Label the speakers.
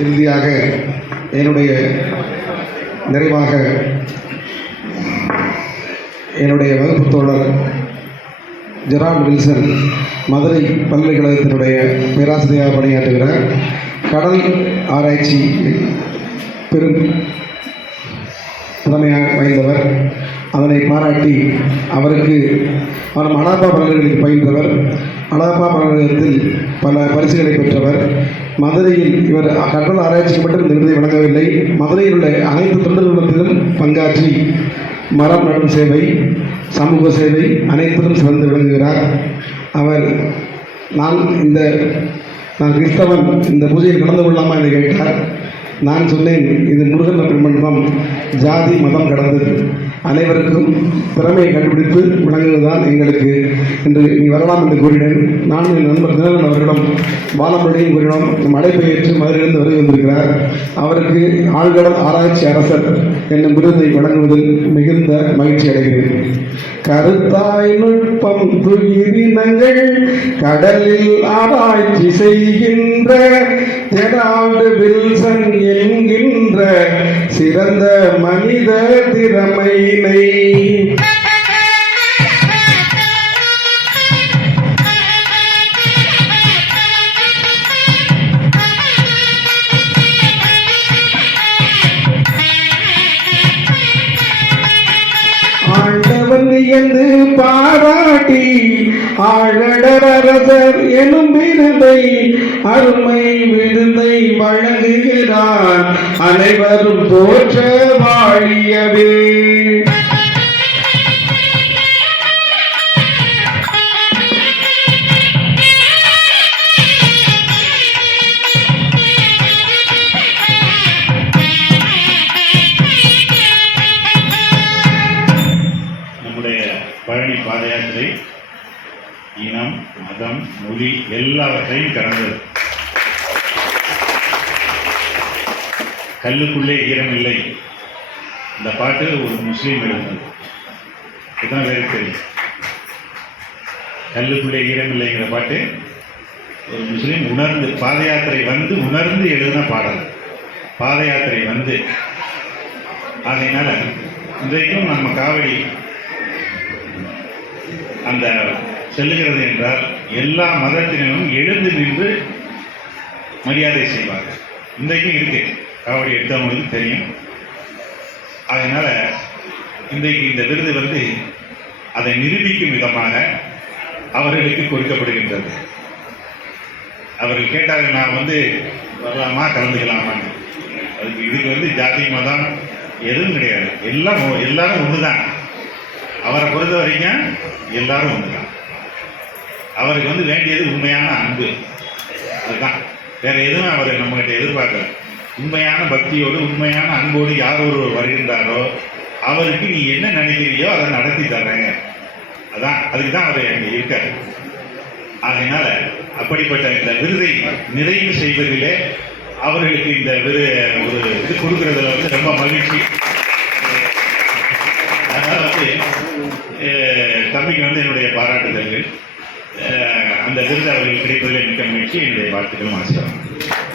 Speaker 1: இறுதியாக என்னுடைய நிறைவாக என்னுடைய வகுப்பு தோழர் ஜெரால்ட் வில்சன் மதுரை பல்கலைக்கழகத்தினுடைய பேராசிரியராக பணியாற்றுகிறார். கடல் ஆராய்ச்சி பெரும் திறமையாக வாய்ந்தவர். அதனை பாராட்டி அவருக்கு அவர் அனாப்பா பல்கலைக்கழகத்தில் பயின்றவர். அனாப்பா பல்கலைக்கழகத்தில் பல பரிசுகளை பெற்றவர். மதுரையில் இவர் கற்றல் ஆராய்ச்சிக்கு மட்டும் இந்த விருதை வழங்கவில்லை மதுரையில் உள்ள அனைத்து தொண்டு நிறுவனத்திலும் பங்காற்றி மரம் நடும் சேவை சமூக சேவை அனைத்திலும் சிறந்து விளங்குகிறார். அவர் நான் இந்த நான் கிறிஸ்தவன் இந்த பூஜையில் கலந்து கொள்ளாமா என்று கேட்டார். நான் சொன்னேன் இது முருகன் பெருமன்றம் ஜாதி மதம் கடந்தது. அனைவருக்கும் திறமையை கண்டுபிடித்து விளங்குவதுதான் எங்களுக்கு என்று நீ வரலாம் என்று கூறினேன். நான் என் நண்பர் தினகரன் அவர்களிடம் பாலமுடையும் கூறினோம் நம் அழைப்பை ஏற்று மதுரையிலிருந்து வருகை வந்திருக்கிறார் அவருக்கு ஆழ்கடல் ஆராய்ச்சி அரசர் என்னும் விருதை வழங்குவதில் மிகுந்த மகிழ்ச்சி அடைகிறேன். கருத்தாய் நுட்பம் துயிரினங்கள் கடலில் ஆராய்ச்சி செய்கின்ற ஜெரால்டு வில்சன் என்கின்ற சிறந்த மனித திறமையினை. ஆண்டவன் என்று பாராட்டி ஆழடரசர் எனும் விருதை அருமை விருதை வழங்குகிறார். அனைவரும் போற்ற வாழியவே.
Speaker 2: பழனி பாத யாத்திரை இனம் மதம் மொழி எல்லாவற்றையும் கடந்தது கல்லுக்குள்ளே ஈரம் இல்லை. இந்த பாட்டு ஒரு முஸ்லீம் எழுந்தது இதுதான் வேறு தெரியும்? கல்லுக்குள்ளே ஈரம் இல்லைங்கிற பாட்டு ஒரு முஸ்லீம் உணர்ந்து பாத யாத்திரை வந்து உணர்ந்து எழுதின பாடல். பாத யாத்திரை வந்து. அதனால் இன்றைக்கும் நம்ம காவடி அந்த செல்லுகிறது என்றால் எல்லா மதத்தினரும் எழுந்து நின்று மரியாதை செய்வார்கள். இன்றைக்கும் இருக்கு. காவடி எடுத்தவங்களுக்கு தெரியும். அதனால் இன்றைக்கு இந்த விருது வந்து அதை நிரூபிக்கும் விதமாக அவர்களுக்கு கொடுக்கப்படுகின்றது. அவர்கள் கேட்டார்கள் நான் வந்து வரலாமா? கலந்துக்கலாமான்னு அதுக்கு இதுக்கு வந்து ஜாதி மதம் எதுவும் கிடையாது. எல்லாம் எல்லாரும் ஒன்று தான் அவரை பொறுத்த வரைக்கும் எல்லாரும் ஒன்று தான் அவருக்கு வந்து வேண்டியது உண்மையான அன்பு. அதுதான். வேற எதுவும் அவர் நம்மகிட்ட எதிர்பார்க்கல. உண்மையான பக்தியோடு உண்மையான அன்போடு யார் ஒருவர் வருகின்றாரோ அவருக்கு நீ என்ன நினைக்கிறியோ அதை நடத்தி தர்றேங்க அதான். அதுக்கு தான் அவர் அங்கே இருக்காரு. அதனால அப்படிப்பட்ட இந்த விருதை நிறைவு செய்வதிலே அவர்களுக்கு இந்த விரு ஒரு இது கொடுக்கறதுல வந்து ரொம்ப மகிழ்ச்சி. விருது அவர்களுக்கு கிடைப்பதில் மிக்க மகிழ்ச்சி என்னுடைய வாழ்த்துக்களும் ஆசிரியர்